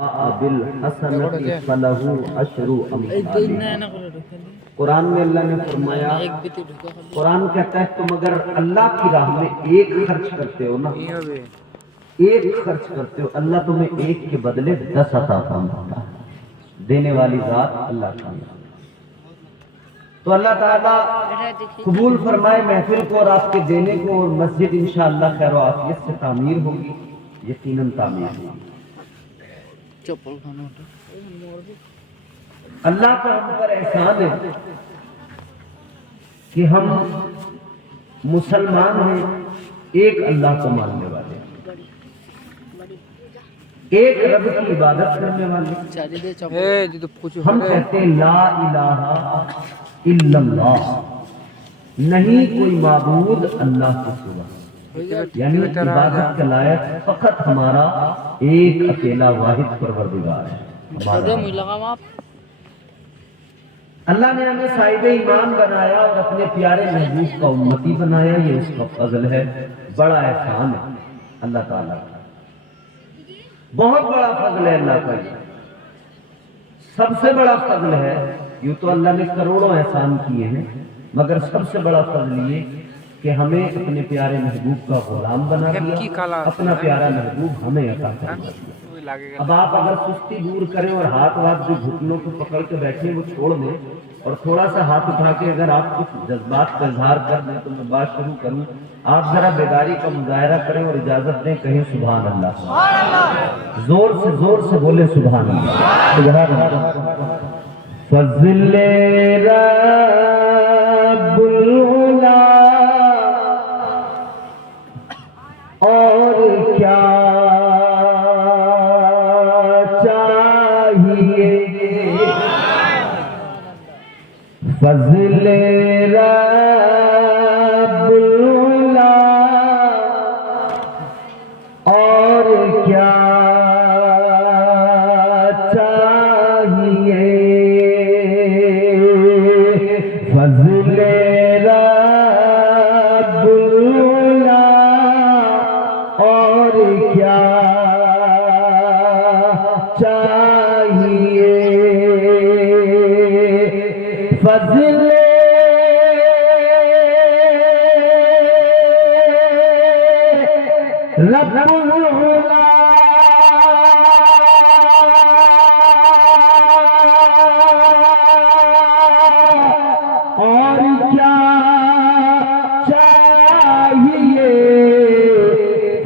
بالحسنۃ فلہ عشر امثالها۔ قرآن میں اللہ نے فرمایا، قرآن کہتا ہے تم اگر اللہ کی راہ میں ایک خرچ کرتے ہو نا، ایک خرچ کرتے ہو، اللہ تمہیں ایک کے بدلے 10 عطا فرماتا ہے۔ دینے والی ذات اللہ کی ہے۔ تو اللہ تعالیٰ قبول فرمائے محفل کو اور آپ کے دینے کو، اور مسجد انشاءاللہ خیر و عافیت سے تعمیر ہوگی، یقیناً تعمیر ہوگی۔ اللہ کا ہم پر احسان ہے کہ ہم مسلمان ہیں، ایک اللہ کو ماننے والے، ایک رب کی عبادت کرنے والے۔ ہم کہتے ہیں لا الہ الا اللہ، نہیں کوئی معبود اللہ کے سوا، یعنی عبادت کے لائق فقط ہمارا ایک اکیلا واحد پروردگار ہے۔ اللہ نے ہمیں صاحب ایمان بنایا اور اپنے پیارے محبوب کا امتی بنایا، یہ اس کا فضل ہے، بڑا احسان ہے اللہ تعالیٰ کا، بہت بڑا فضل ہے اللہ کا۔ سب سے بڑا فضل ہے، یوں تو اللہ نے کروڑوں احسان کیے ہیں، مگر سب سے بڑا فضل یہ کہ ہمیں اپنے پیارے محبوب کا غلام بنا دیا، اپنا پیارا محبوب ہمیں عطا کر دیا۔ اب آپ اگر سستی دور کریں اور ہاتھ جو گھٹنوں کو پکڑ کے بیٹھے وہ چھوڑ دیں، اور تھوڑا سا ہاتھ اٹھا کے اگر آپ کچھ جذبات کا اظہار کر دیں تو میں بات شروع کروں۔ آپ ذرا بیداری کا مظاہرہ کریں اور اجازت دیں، کہیں سبحان اللہ، زور سے بولے سبحان اللہ۔ فضل رب العلا اور کیا چاہیے، فضل رب العلا اور کیا چاہیے، فضل رب العلا اور کیا چاہیے، فضل رب العلا اور کیا چاہیے،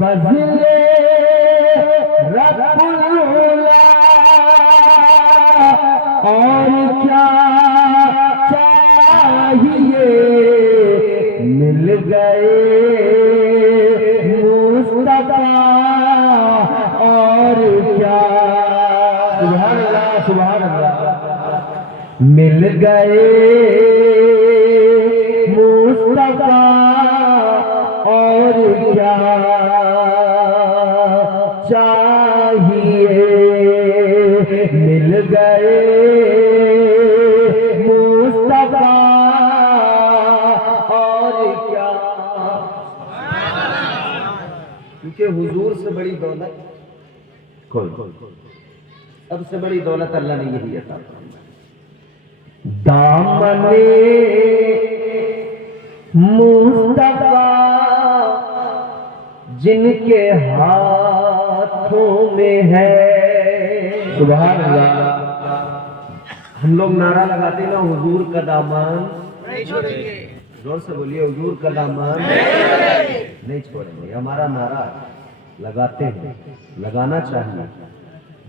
فضل رب العلا اور کیا چاہیے، مل گئے مصطفیٰ اور کیا، سبحان اللہ سبحان اللہ، مل گئے مصطفیٰ اور کیا چاہیے، مل گئے مصطفیٰ اور کیا، کیونکہ حضور سے بڑی دولت کوئی، سب سے بڑی دولت اللہ نے یہی عطا فرمائی۔ دامن مصطفیٰ جن کے ہاتھوں میں ہے، سبحان اللہ، ہم لوگ نعرہ لگاتے ہیں نا، حضور کا دامن نہیں چھوڑیں گے، زور سے بولیے، حضور کا دامن نہیں چھوڑیں گے، ہمارا نعرہ لگاتے ہیں، لگانا چاہیے۔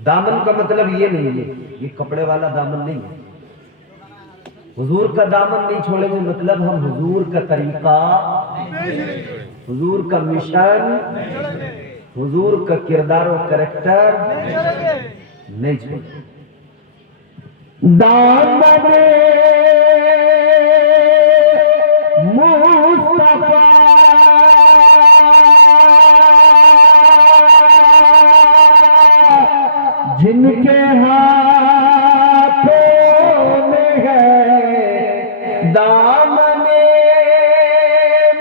دامن کا مطلب یہ نہیں ہے، یہ کپڑے والا دامن نہیں ہے، حضور کا دامن نہیں چھوڑیں گے مطلب ہم حضور کا طریقہ، حضور کا مشن، حضور کا کردار و کریکٹر نہیں چھوڑیں گے۔ دامن مصطفیٰ جن کے ہاتھوں میں ہے، دامن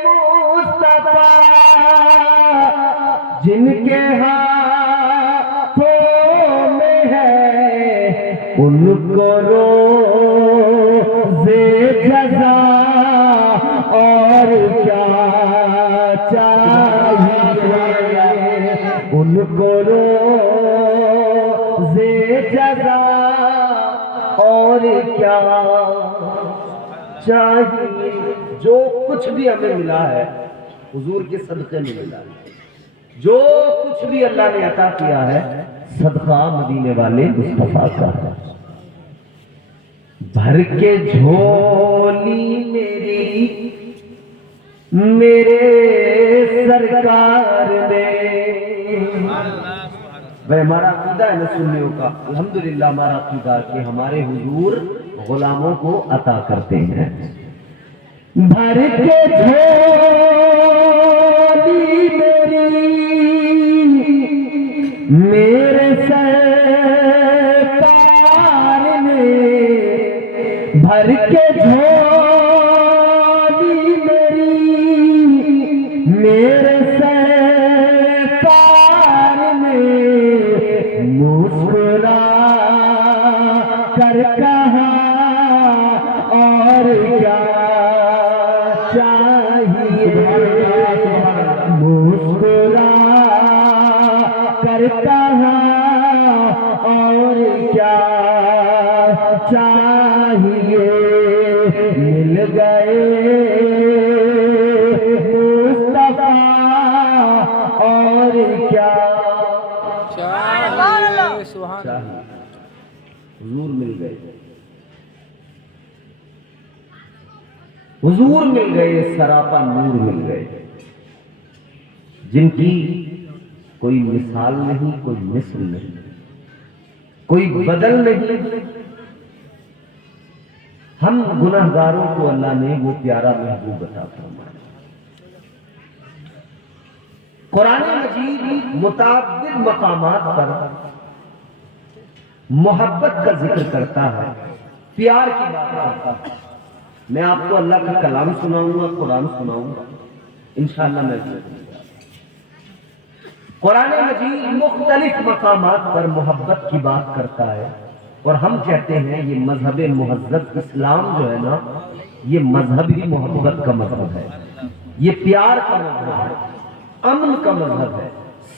مصطفیٰ جن کے ہاتھوں میں ان کو روزے جزا اور کیا چاہیے، ان کو روزے جزا اور کیا چاہیے۔ جو کچھ بھی ہمیں ملا ہے حضور کے صدقے میں ملا ہے، جو کچھ بھی اللہ نے عطا کیا ہے صدقہ مدینے والے مصطفیٰ کا ہے۔ بھر کے جھولی میری میرے سرکار نے، بھائی ہمارا عقیدہ ہے نا سنیوں کا، الحمدللہ ہمارا عقیدہ کہ ہمارے حضور غلاموں کو عطا کرتے ہیں۔ بھر کے جھولی میری میرے سرکار نے، بھر کے جھولی میری میرے سرکار نے، مسکرا کر کہا اور کیا چاہیے، مسکرا کر کہا اور کیا چاہیے، مل گئے مصطفیٰ اور کیا چاہیے، حضور مل گئے، حضور مل گئے، سراپا نور مل گئے، جن کی کوئی مثال نہیں، کوئی مثل نہیں، کوئی بدل نہیں۔ ہم گناہگاروں کو اللہ نے وہ پیارا محبوب عطا فرمایا۔ قرآن مجید متعدد مقامات پر محبت کا ذکر کرتا ہے، پیار کی بات کرتا ہے۔ میں آپ کو اللہ کا کلام سناؤں گا، قرآن سناؤں گا انشاءاللہ۔ میں قرآن مجید مختلف مقامات پر محبت کی بات کرتا ہے، اور ہم کہتے ہیں یہ مذہب مہذب اسلام جو ہے نا، یہ مذہب ہی محبت کا مذہب ہے، یہ پیار کا مذہب ہے، امن کا مذہب ہے،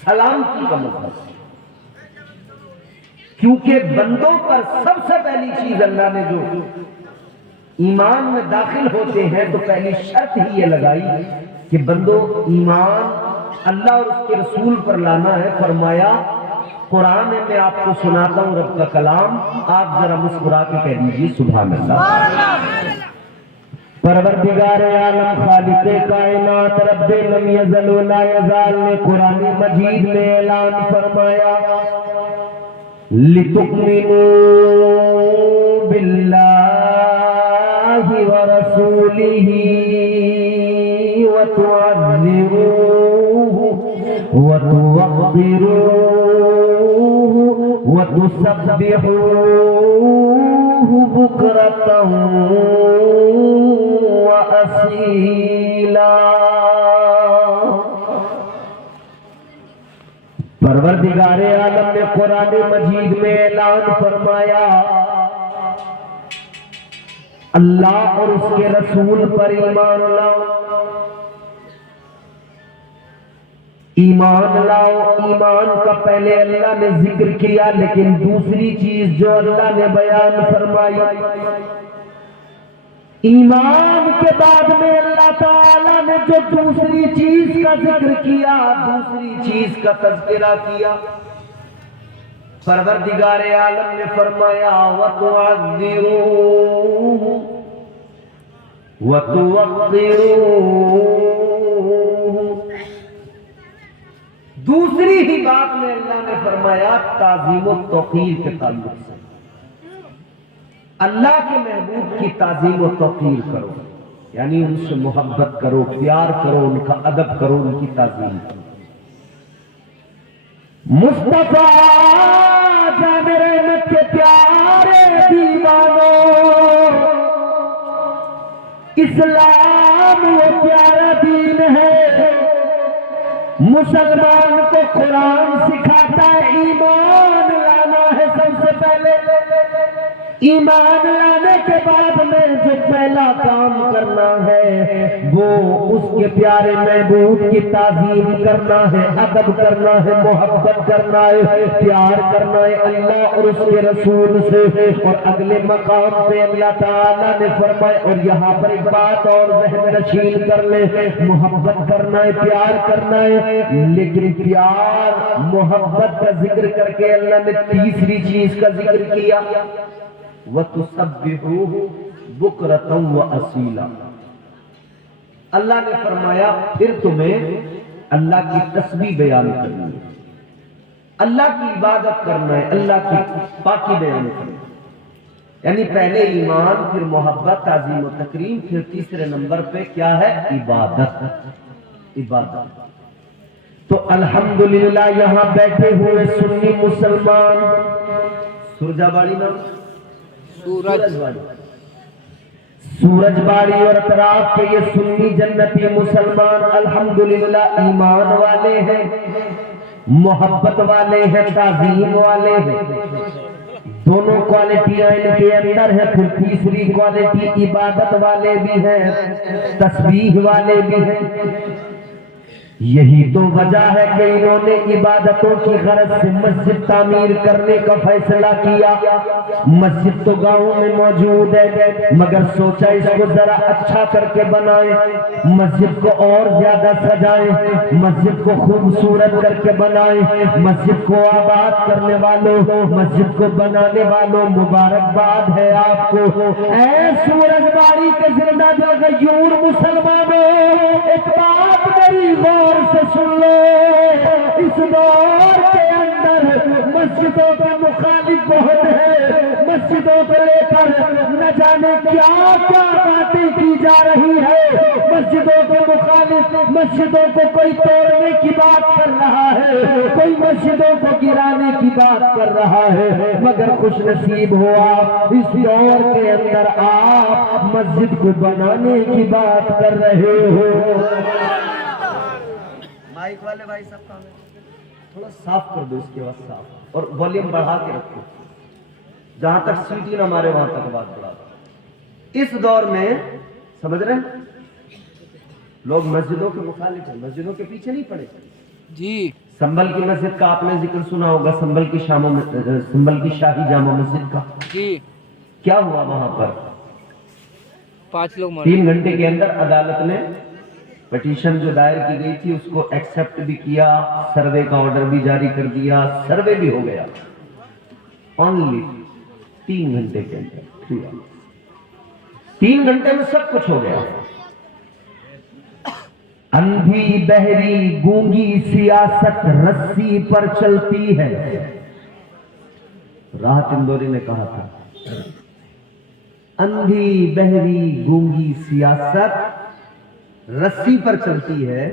سلامتی کا مذہب ہے۔ کیونکہ بندوں پر سب سے پہلی چیز اللہ نے جو ایمان میں داخل ہوتے ہیں تو پہلی شرط ہی یہ لگائی کہ بندوں ایمان اللہ اور اس کے رسول پر لانا ہے۔ فرمایا قرآن ہے، میں آپ کو سناتا ہوں رب کا کلام، آپ ذرا مسکرا کے کہہ دیجیے سبحان اللہ۔ پروردگار عالم خالق کائنات رب لم یزل و لا یزال نے قرآن مجید میں اعلان فرمایا لِتُؤْمِنُوا بِاللَّهِ وَرَسُولِهِ وَتُعَزِّرُوهُ وَتُوَقِّرُوهُ وَتُسَبِّحُوهُ بُكْرَةً وَأَصِيلًا۔ پروردگار عالم نے قرآن مجید میں اعلان فرمایا اللہ اور اس کے رسول پر ایمان لاؤ، ایمان لاؤ۔ ایمان کا پہلے اللہ نے ذکر کیا، لیکن دوسری چیز جو اللہ نے بیان فرمائی، ایمان کے بعد میں اللہ تعالیٰ نے جو دوسری چیز کا ذکر کیا، دوسری چیز کا تذکرہ کیا، پروردگار عالم نے فرمایا وَتُعَذِّرُوهُ وَتُوَقِّرُوهُ۔ دوسری ہی بات میں اللہ نے فرمایا تعظیم و توقیر کے تعلق سے، اللہ کے محبوب کی تعظیم و توقیر کرو، یعنی ان سے محبت کرو، پیار کرو، ان کا ادب کرو، ان کی تعظیم کرو۔ مصطفیٰ جان رحمت کے پیارے دیوانوں، اسلام وہ پیارا دین ہے، مسلمان کو قرآن سکھاتا ہے ایمان لانا ہے سب سے پہلے ایمان لانے کے بعد میں جو پہلا کام کرنا ہے وہ اس کے پیارے محبوب کی تعظیم کرنا ہے، ادب کرنا ہے، محبت کرنا ہے، پیار کرنا ہے اللہ اور اس کے رسول سے۔ اور اگلے مقام پہ اللہ تعالیٰ نے فرمایا، اور یہاں پر ایک بات اور ذہن نشین کر لے، محبت کرنا ہے، پیار کرنا ہے، لیکن پیار محبت کا ذکر کر کے اللہ نے تیسری چیز کا ذکر کیا، وَتُسَبِّحُوهُ بُكْرَةً وَأَصِيلًا۔ اللہ نے فرمایا پھر تمہیں اللہ کی تسبیح بیان کرنی ہے، اللہ کی عبادت کرنا ہے، اللہ کی پاکی بیان کرنا ہے۔ یعنی پہلے ایمان، پھر محبت، تعظیم و تکریم، پھر تیسرے نمبر پہ کیا ہے؟ عبادت۔ عبادت تو الحمدللہ یہاں بیٹھے ہوئے سنی مسلمان، سرجا باڑی نام سورج باڑی اور اطراف کے یہ سنی جنتی مسلمان الحمدللہ ایمان والے ہیں، محبت والے ہیں، تعظیم والے ہیں، دونوں کوالٹیاں ان کے اندر ہیں۔ پھر تیسری کوالٹی عبادت والے بھی ہیں، تسبیح والے بھی ہیں۔ یہی تو وجہ ہے کہ انہوں نے عبادتوں کی غرض سے مسجد تعمیر کرنے کا فیصلہ کیا۔ مسجد تو گاؤں میں موجود ہے، مگر سوچا اس کو ذرا اچھا کر کے بنائیں، مسجد کو اور زیادہ سجائیں، مسجد کو خوبصورت کر کے بنائیں۔ مسجد کو آباد کرنے والوں، مسجد کو بنانے والوں مبارکباد ہے آپ کو۔ اے سورج باڑی کے زندہ دل غیور مسلمانوں، ایک بات میری غور سے سن لو، اس دور کے اندر مسجدوں کا مخالف بہت ہے، مسجدوں کو لے کر نہ جانے کیا کیا باتیں کی جا رہی ہے، مسجدوں کے مخالف مسجدوں کو کوئی توڑنے کی بات کر رہا ہے، کوئی مسجدوں کو گرانے کی بات کر رہا ہے، مگر خوش نصیب ہو آپ اس دور کے اندر آپ مسجد کو بنانے کی بات کر رہے ہو۔ مائک والے بھائی سب کام ہے، تھوڑا صاف کر دو اس کے بعد صاف، اور والیوم بڑھا کے رکھو، جہاں تک سیٹی نہ مارے وہاں تک بات بڑھا دو۔ اس دور میں سمجھ رہے ہیں لوگ مسجدوں کے مخالف ہیں، مسجدوں کے پیچھے نہیں پڑے جی۔ سنبل کی مسجد کا آپ نے ذکر سنا ہوگا، سنبل کی شاہی جامع مسجد کا جی، کیا ہوا وہاں پر؟ 5 لوگ مارے۔ 3 گھنٹے کے اندر عدالت نے پٹیشن جو دائر کی گئی تھی اس کو ایکسپٹ بھی کیا، سروے کا آرڈر بھی جاری کر دیا، سروے بھی ہو گیا، اونلی 3 گھنٹے کے اندر، 3 گھنٹے میں سب کچھ ہو گیا۔ اندھی بہری گونگی سیاست رسی پر چلتی ہے، راحت اندوری نے کہا تھا، اندھی بہری گونگی سیاست رسی پر چلتی ہے۔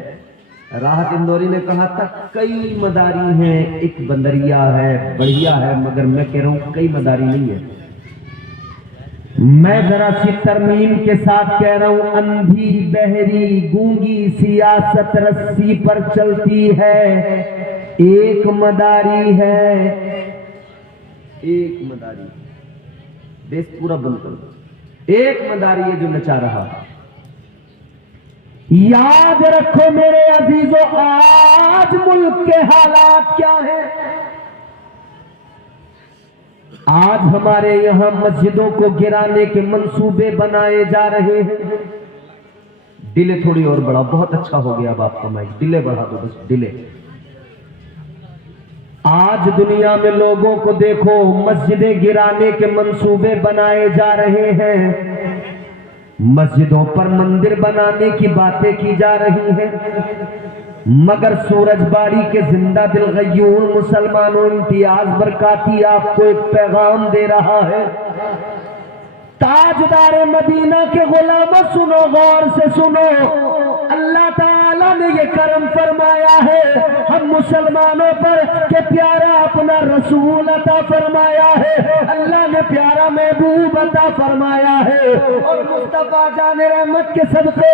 راحت اندوری نے کہا تھا کئی مداری ہیں، ایک بندریا ہے، بڑھیا ہے، مگر میں کہہ رہا ہوں کئی مداری نہیں ہے۔ میں ذرا سی ترمیم کے ساتھ کہہ رہا ہوں، اندھی بہری گونگی سیاست رسی پر چلتی ہے، ایک مداری ہے، ایک مداری، بیس پورا بند کر دو، ایک مداری ہے جو نچا رہا ہے۔ یاد رکھو میرے عزیزو، آج ملک کے حالات کیا ہیں؟ آج ہمارے یہاں مسجدوں کو گرانے کے منصوبے بنائے جا رہے ہیں۔ ڈیلے تھوڑی اور بڑھا، بہت اچھا ہو گیا اب آپ کا مائک، ڈیلے بڑھا دو بس، ڈیلے۔ آج دنیا میں لوگوں کو دیکھو، مسجدیں گرانے کے منصوبے بنائے جا رہے ہیں، مسجدوں پر مندر بنانے کی باتیں کی جا رہی ہیں، مگر سورج باڑی کے زندہ دل غیور مسلمانوں امتیاز برکاتی آپ کو ایک پیغام دے رہا ہے۔ تاجدار مدینہ کے غلاموں سنو، غور سے سنو، اللہ تعالیٰ نے یہ کرم فرمایا ہے ہم مسلمانوں پر کہ پیارا اپنا رسول عطا فرمایا ہے، اللہ نے پیارا محبوب عطا فرمایا ہے، اور مصطفیٰ جان رحمت کے صدقے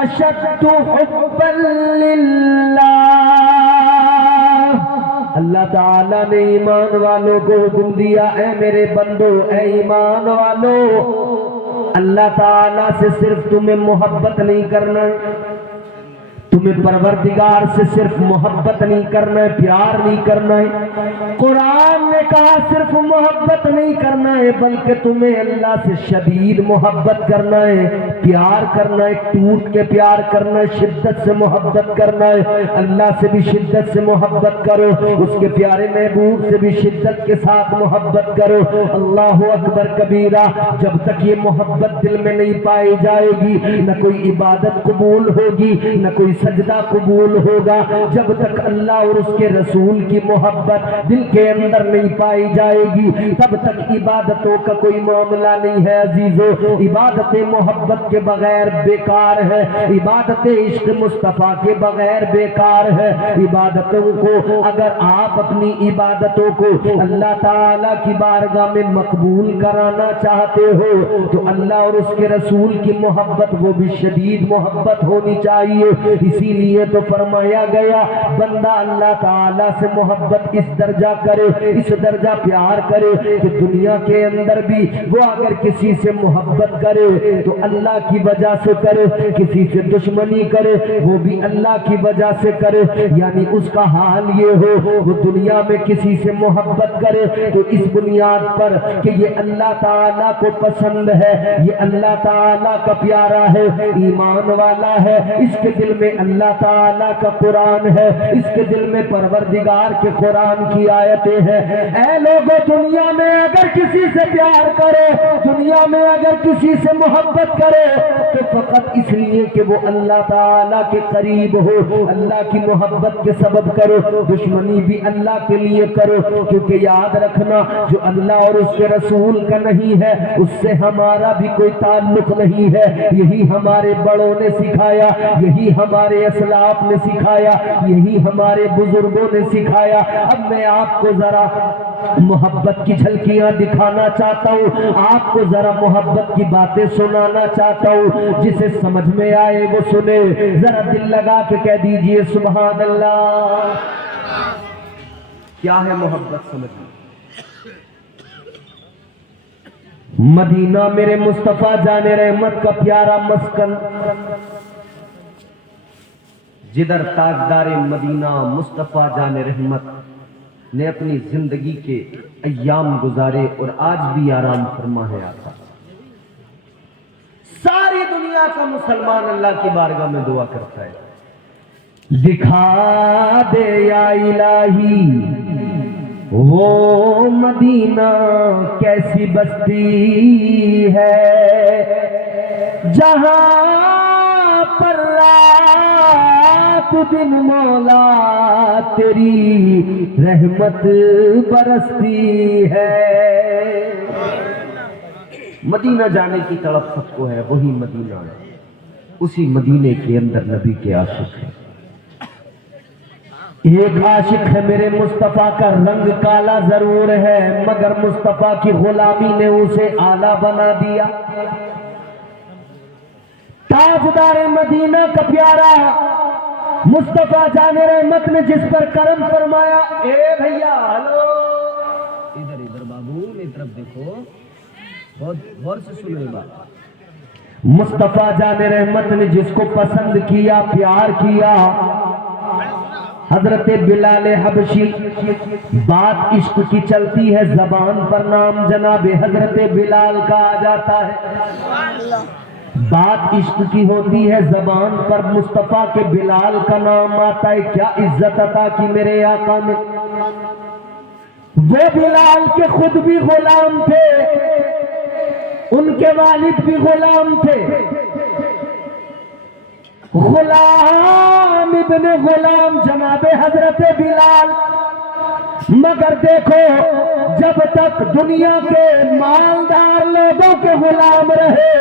اشد حبا للہ۔ اللہ تعالیٰ نے ایمان والوں کو حکم دیا، اے میرے بندو، اے ایمان والو، اللہ تعالیٰ سے صرف تمہیں محبت نہیں کرنا ہے، تمہیں پروردگار سے صرف محبت نہیں کرنا ہے، پیار نہیں کرنا ہے۔ قرآن نے کہا صرف محبت نہیں کرنا ہے، بلکہ تمہیں اللہ سے شدید محبت کرنا ہے، پیار کرنا ہے، ٹوٹ کے پیار کرنا ہے، شدت سے محبت کرنا ہے۔ اللہ سے بھی شدت سے محبت کرو، اس کے پیارے محبوب سے بھی شدت کے ساتھ محبت کرو۔ اللہ اکبر کبیرہ۔ جب تک یہ محبت دل میں نہیں پائی جائے گی، نہ کوئی عبادت قبول ہوگی، نہ کوئی سجدہ قبول ہوگا۔ جب تک اللہ اور اس کے رسول کی محبت دل کے اندر نہیں پائی جائے گی، تب تک عبادتوں کا کوئی معاملہ نہیں ہے عزیزو۔ عبادت محبت کے بغیر بیکار ہے، عبادت عشق مصطفیٰ کے بغیر بیکار ہے۔ عبادتوں کو اگر آپ اپنی عبادتوں کو اللہ تعالیٰ کی بارگاہ میں مقبول کرانا چاہتے ہو تو اللہ اور اس کے رسول کی محبت وہ بھی شدید محبت ہونی چاہیے۔ اسی لیے تو فرمایا گیا بندہ اللہ تعالیٰ سے محبت اس درجہ کرے، اس درجہ پیار کرے کہ دنیا کے اندر بھی وہ اگر کسی سے محبت کرے تو اللہ کی وجہ سے کرے، کسی سے دشمنی کرے وہ بھی اللہ کی وجہ سے کرے۔ یعنی اس کا حال یہ ہو وہ دنیا میں کسی سے محبت کرے تو اس بنیاد پر کہ یہ اللہ تعالیٰ کو پسند ہے، یہ اللہ تعالیٰ کا پیارا ہے، ایمان والا ہے، اس کے دل میں اللہ تعالیٰ کا قرآن ہے، اس کے دل میں پروردگار کے قرآن کی آیتیں ہیں۔ اے لوگوں، دنیا میں اگر کسی سے پیار کرو، دنیا میں اگر کسی سے محبت کرو تو فقط اس لیے کہ وہ اللہ تعالیٰ کے قریب ہو، اللہ کی محبت کے سبب کرو۔ دشمنی بھی اللہ کے لیے کرو، کیونکہ یاد رکھنا جو اللہ اور اس کے رسول کا نہیں ہے اس سے ہمارا بھی کوئی تعلق نہیں ہے۔ یہی ہمارے بڑوں نے سکھایا، یہی ہمارے اسلاف نے سکھایا، یہی ہمارے بزرگوں نے سکھایا۔ اب میں آپ کو ذرا محبت کی جھلکیاں دکھانا چاہتا ہوں، آپ کو ذرا محبت کی باتیں سنانا چاہتا ہوں، جسے سمجھ میں آئے وہ سنے۔ ذرا دل لگا کے کہہ دیجئے سبحان اللہ۔ کیا ہے محبت؟ سمجھیں۔ مدینہ میرے مصطفیٰ جان رحمت کا پیارا مسکن، جدھر تاجدار مدینہ مصطفیٰ جان رحمت نے اپنی زندگی کے ایام گزارے اور آج بھی آرام فرما ہے آقا۔ ساری دنیا کا مسلمان اللہ کی بارگاہ میں دعا کرتا ہے، دکھا دے یا الہی وہ مدینہ کیسی بستی ہے جہاں پر رات دن مولا تیری رحمت برستی ہے۔ مدینہ جانے کی طلب سب کو ہے، وہی مدینہ ہے، اسی مدینے کے اندر نبی کے عاشق ہیں۔ ایک عاشق ہے میرے مصطفیٰ کا، رنگ کالا ضرور ہے مگر مصطفیٰ کی غلامی نے اسے آلہ بنا دیا۔ تاجدار مدینہ کا پیارا مصطفیٰ جان رحمت نے جس پر کرم فرمایا، اے بھیا ہلو ادھر بابو میری طرف دیکھو، بہت غور سے سنو یہ بات۔ مصطفیٰ جان رحمت نے جس کو پسند کیا، پیار کیا، حضرت بلال حبشی، بات عشق کی چلتی ہے زبان پر نام جناب حضرت بلال کا آ جاتا ہے، بات عشق کی ہوتی ہے زبان پر مصطفیٰ کے بلال کا نام آتا ہے۔ کیا عزت عطا کی میرے آقا نے، وہ بلال کے خود بھی غلام تھے، ان کے والد بھی غلام تھے، غلام ابن غلام جناب حضرت بلال۔ مگر دیکھو جب تک دنیا کے مالدار لوگوں کے غلام رہے،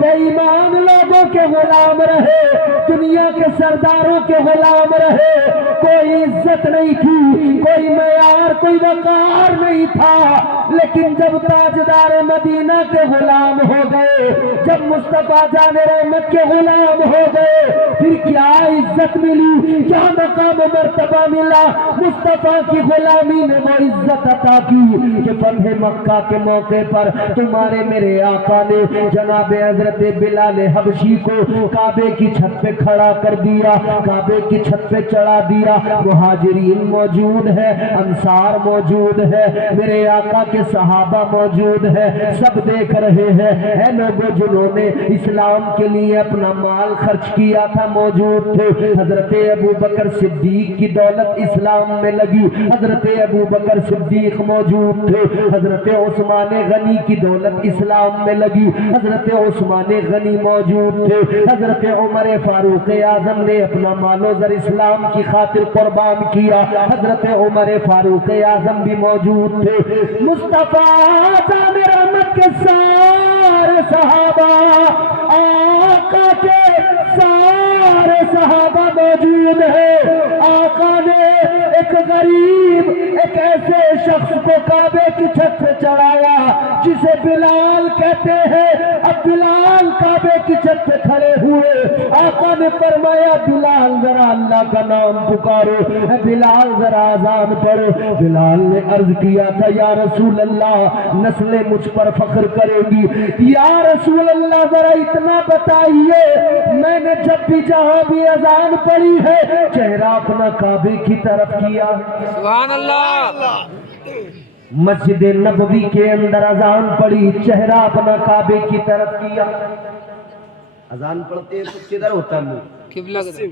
بے ایمان لوگوں کے غلام رہے، دنیا کے سرداروں کے غلام رہے، کوئی عزت نہیں تھی، کوئی معیار، کوئی وقار نہیں تھا۔ لیکن جب تاجدار مدینہ کے غلام ہو گئے، جب مصطفیٰ جان رحمت کے غلام ہو گئے، پھر کیا عزت ملی، کیا مقام و مرتبہ ملا۔ مصطفیٰ کی غلامی نے وہ عزت عطا کی کہ فتح مکہ کے موقع پر تمہارے میرے آقا نے جناب حضرت بلال حبشی کو کعبے کی چھت پہ کھڑا کر دیا، کعبے کی چھت پہ چڑھا دیا۔ مہاجرین موجود ہے، انصار موجود ہے، میرے آقا کے صحابہ موجود ہے، سب دیکھ رہے ہیں۔ اے لوگوں جنہوں نے اسلام کے لیے اپنا مال خرچ کیا تھا موجود تھے۔ حضرت ابو بکر صدیق کی دولت اسلام میں لگی، حضرت ابو بکر صدیق موجود تھے۔ حضرت عثمان غنی کی دولت اسلام میں لگی، حضرت عثمان غنی موجود تھے۔ حضرت عمر فاروق اعظم نے اپنا مال و زر اسلام کی خاطر قربان کیا، حضرت عمر فاروق اعظم بھی موجود تھے۔ مصطفیٰ جان رحمت کے سارے صحابہ، آقا کے سارے صحابہ موجود ہیں۔ آقا نے ایک غریب، ایک ایسے شخص کو کعبے کی چھت سے چڑھایا جسے بلال کہتے ہیں۔ اب بلال کعبے کی چھت پہ کھڑے ہوئے، آقا نے فرمایا بلال ذرا اللہ کا نام پکارو، بلال ذرا اذان پڑھو۔ بلال نے عرض کیا تھا یا رسول اللہ نسلیں مجھ پر فخر کرے گی، یا رسول اللہ ذرا اتنا بتائیے، میں نے جب بھی جہاں بھی اذان پڑھی ہے چہرہ اپنا کعبے کی طرف کیا۔ سبحان اللہ۔ مسجد نبوی کے اندر اذان پڑھی، چہرہ اپنا کعبے کی طرف کیا۔ اذان پڑھتے ہیں تو کدھر ہوتا ہے منہ؟ قبلہ کی طرف،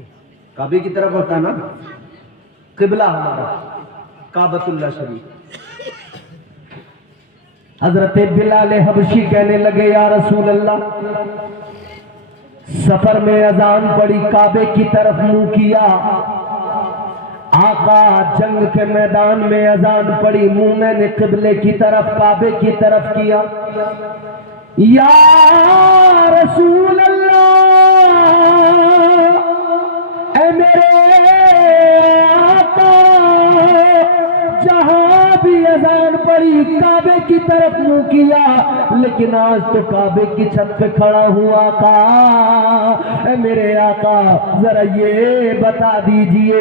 کعبے کی طرف ہوتا ہے نا، قبلہ ہمارا کعبۃ اللہ شریف۔ حضرت بلال حبشی کہنے لگے یا رسول اللہ سفر میں اذان پڑھی، کعبے کی طرف منہ کیا۔ آقا جنگ کے میدان میں اذان پڑھی، منہ میں نے قبلے کی طرف کعبے کی طرف کیا۔ یا رسول اللہ اے میرے آقا جہاں بھی اذان پڑھی کعبے کی طرف منہ کیا، لیکن آج تو کعبے کی چھت پہ کھڑا ہوا آقا۔ اے میرے آقا ذرا یہ بتا دیجئے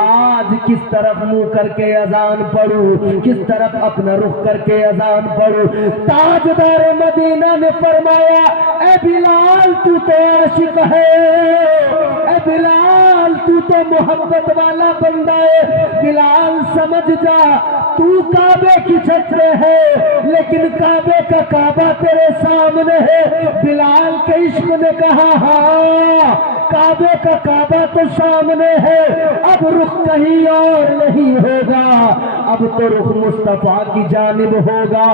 آج کس طرف منہ کر کے اذان پڑھوں، کس طرف اپنا رخ کر کے اذان پڑھوں۔ تاجدار مدینہ نے فرمایا اے بلال تو عاشق ہے، اے بلال تو محبت والا بندہ ہے، بلال سمجھ جا تو کعبے کی چھت پہ ہے لیکن کعبے کا کعبہ تیرے سامنے ہے۔ بلال کے عشق نے کہا ہاں کعبے کا کعبہ تو سامنے ہے، اب رخ کہیں اور نہیں ہوگا، اب تو رخ مصطفیٰ کی جانب ہوگا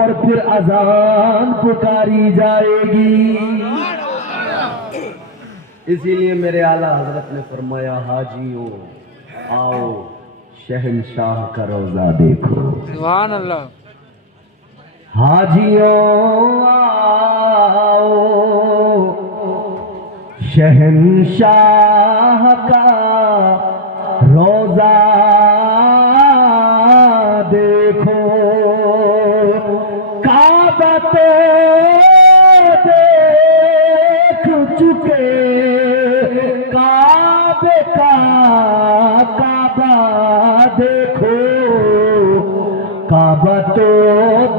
اور پھر اذان پکاری جائے گی۔ اسی لیے میرے اعلیٰ حضرت نے فرمایا حاجیوں آؤ شہنشاہ کا روضہ دیکھو۔ سبحان اللہ۔ حاجیوں آؤ شہنشاہ کا روضہ دیکھو، کعبہ تو دیکھ چکے، کعبے کا کعبہ دیکھو، کعبہ تو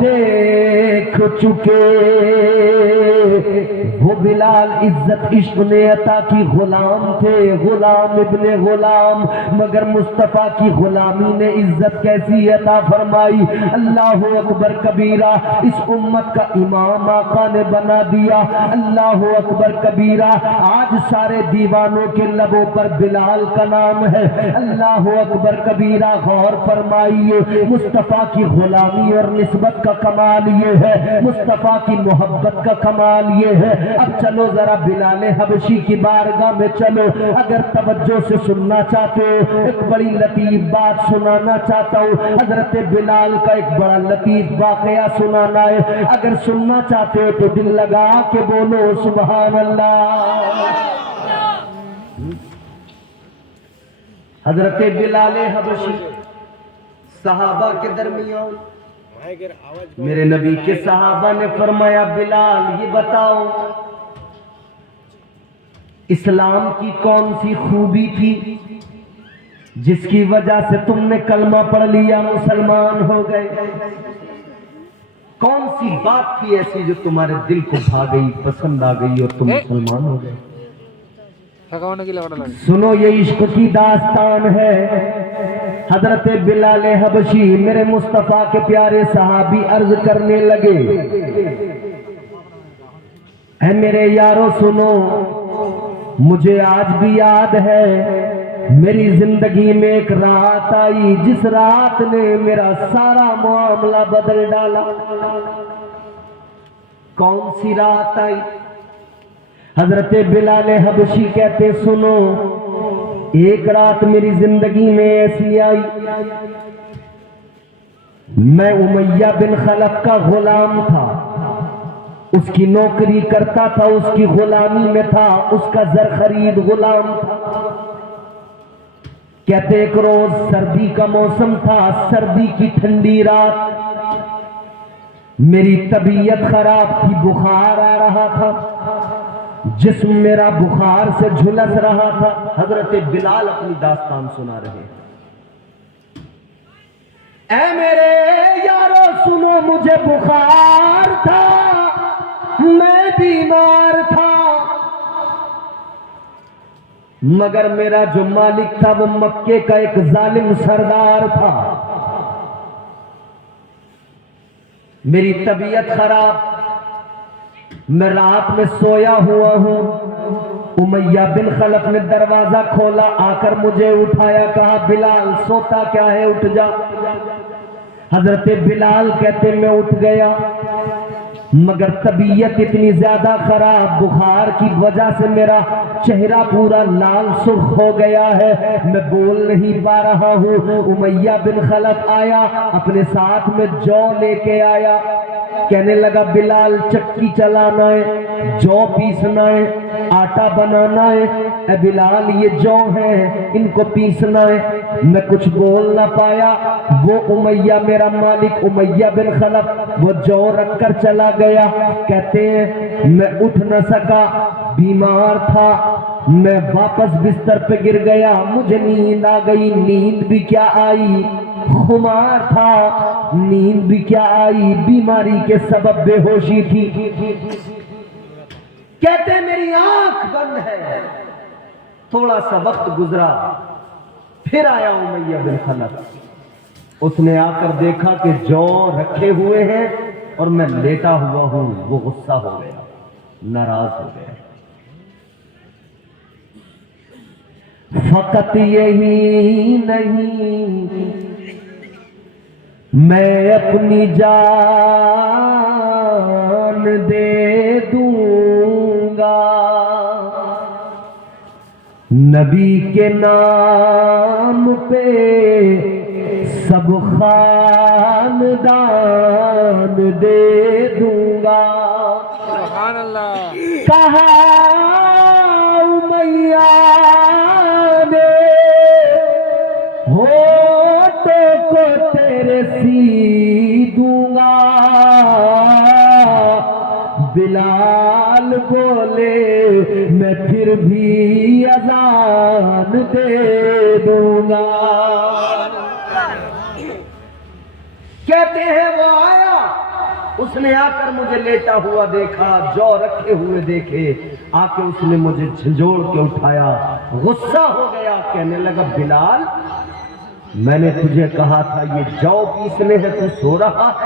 دیکھ چکے۔ وہ بلال عزت عشق نے عطا کی غلام تھے، غلام ابن غلام، مگر مصطفیٰ کی غلامی نے عزت کیسی عطا فرمائی۔ اللہ اکبر کبیرہ، اس امت کا امام آقا نے بنا دیا۔ اللہ اکبر کبیرہ، آج سارے دیوانوں کے لبوں پر بلال کا نام ہے۔ اللہ اکبر کبیرہ، غور فرمائیے مصطفیٰ کی غلامی اور نسبت کا کمال یہ ہے، مصطفیٰ کی محبت کا کمال یہ ہے۔ اب چلو ذرا بلال حبشی کی بارگاہ میں چلو، اگر توجہ سے سننا چاہتے ہو ایک بڑی لطیف بات سنانا چاہتا ہوں، حضرت بلال کا ایک بڑا لطیف واقعہ سنانا ہے، اگر سننا چاہتے ہو تو دل لگا کے بولو سبحان اللہ۔ حضرت بلال حبشی صحابہ کے درمیان میرے نبی کے صحابہ نے فرمایا بلال یہ بتاؤ اسلام کی کون سی خوبی تھی جس کی وجہ سے تم نے کلمہ پڑھ لیا مسلمان ہو گئے؟ کون سی بات تھی ایسی جو تمہارے دل کو بھا گئی پسند آ گئی اور تم مسلمان ہو گئے؟ سنو یہ عشق کی داستان ہے۔ حضرت بلال حبشی میرے مصطفیٰ کے پیارے صحابی عرض کرنے لگے اے میرے یارو سنو، مجھے آج بھی یاد ہے میری زندگی میں ایک رات آئی جس رات نے میرا سارا معاملہ بدل ڈالا۔ کون سی رات آئی؟ حضرت بلال حبشی کہتے سنو، ایک رات میری زندگی میں ایسی آئی، میں امیہ بن خلف کا غلام تھا، اس کی نوکری کرتا تھا، اس کی غلامی میں تھا، اس کا زر خرید غلام تھا۔ کہتے ایک روز سردی کا موسم تھا، سردی کی ٹھنڈی رات، میری طبیعت خراب تھی، بخار آ رہا تھا، جسم میرا بخار سے جھلس رہا تھا۔ حضرت بلال اپنی داستان سنا رہے ہیں۔ اے میرے یارو سنو، مجھے بخار تھا، میں بیمار تھا، مگر میرا جو مالک تھا وہ مکے کا ایک ظالم سردار تھا۔ میری طبیعت خراب، میں رات میں سویا ہوا ہوں، امیہ بن خلف نے دروازہ کھولا، آ کر مجھے اٹھایا، کہا بلال سوتا کیا ہے، اٹھ جا۔ حضرت بلال کہتے میں اٹھ گیا، مگر طبیعت اتنی زیادہ خراب، بخار کی وجہ سے میرا چہرہ پورا لال سرخ ہو گیا ہے، میں بول نہیں پا رہا ہوں۔ امیہ بن خلف آیا، اپنے ساتھ میں جو لے کے آیا، کہنے لگا بلال چکی چلانا ہے، جو پیسنا ہے، آٹا بنانا ہے، اے بلال یہ جو ہیں ان کو پیسنا ہے۔ میں کچھ بول نہ پایا، وہ امیہ میرا مالک امیہ بن خلف وہ جو رکھ کر چلا گیا۔ کہتے ہیں میں اٹھ نہ سکا، بیمار تھا، میں واپس بستر پہ گر گیا، مجھے نیند آ گئی، نیند بھی کیا آئی، خمار تھا، نیند بھی کیا آئی، بیماری کے سبب بے ہوشی تھی۔ کہتے میری آنکھ بند ہے، تھوڑا سا وقت گزرا، پھر آیا امیہ بن خلف، اس نے آ کر دیکھا کہ جو رکھے ہوئے ہیں اور میں لیٹا ہوا ہوں، وہ غصہ ہو گیا، ناراض ہو گیا۔ فقط یہی نہیں میں اپنی جان دے دوں گا، نبی کے نام پہ سب خاندان دے دوں گا۔ سبحان اللہ۔ کہا امیہ نے ہونٹوں کو تیرے سی دوں گا، بلال بولے میں پھر بھی اذان دے دوں گا۔ کہتے ہیں وہ آیا، اس نے آ کر مجھے لیٹا ہوا دیکھا، جو رکھے ہوئے دیکھے، آ کے اس نے مجھے جھنجھوڑ کے اٹھایا، غصہ ہو گیا، کہنے لگا بلال میں نے تجھے کہا تھا یہ جو پیسنے ہے تو سو رہا ہے۔